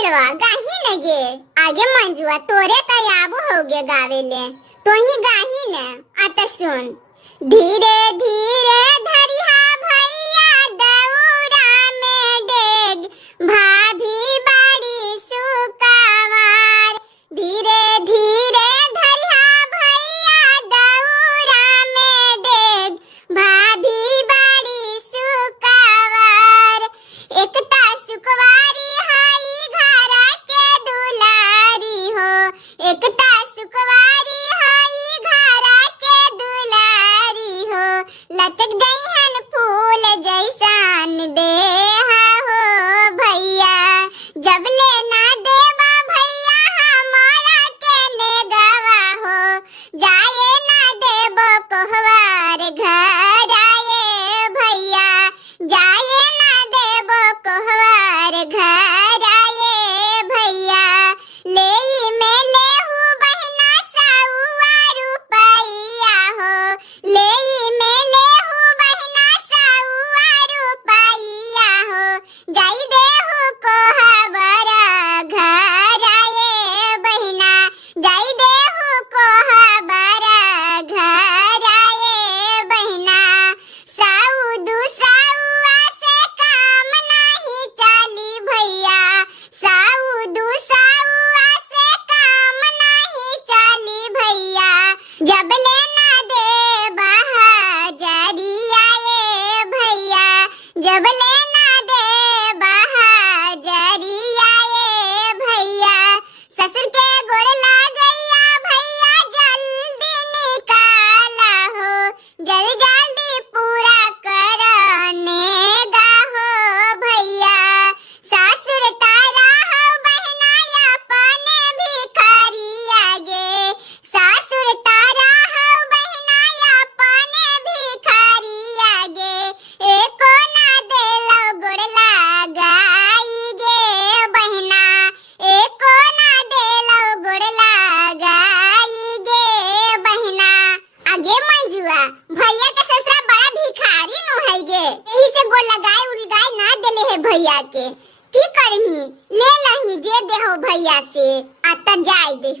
दिलवा गाही न गे आगे मंजुआ तोरे तयाब होगे गावेले तो ही गाही न आता सुन धीरे धीरे धरिहा भैया दौरा में डेग भाभी बाड़ी सुकावार धीरे धीरे धरिहा भैया दौरा में डेग भाभी बाड़ी सुकावार एकता सुकवारी हाई घरा के दुलारी हो एकता सुकवारी हाई घरा के दुलारी हो लचक गईहन फूल जैसान देहा हो भैया जब ले ना देवा भैया हमारा के नेगवा हो जाए ना देबो कोहवार घर आए भैया जाए ना देबो कोहवार घर आए भैया लेई में लेहू बहना साउआ रुपैया हो लेई में लेहू बहना साउआ रुपैया हो जाई देहू कोहबरा घर आए बहना जाई देहू कोहबरा घर आए बहना साउदू साउआ से काम नहीं चाली भैया साउदू साउआ से काम नहीं चाली भैया जब लेना दे बहाजरी आए भैया जब लेना दे बहाजरी आए भैया ससुर के गोड़ लागैया भैया जल्दी निकाला हो जल्दी पूरा करने गा हो भैया सासुर तारा हो बहना अपने भिखारी आगे सासुर तारा हो बहना अपने भिखारी आगे एको ना देलो गोड़ लगाई गे बहना एको ना देलो गोड़ लगाई गे बहना आगे मंजुआ भैया के ससुरा बड़ा भिखारी नु है गे यही से गोड़ लगाए उलगाए ना देले है भैया के की करनी ले लही जे देहो भैया से आता जाय दे।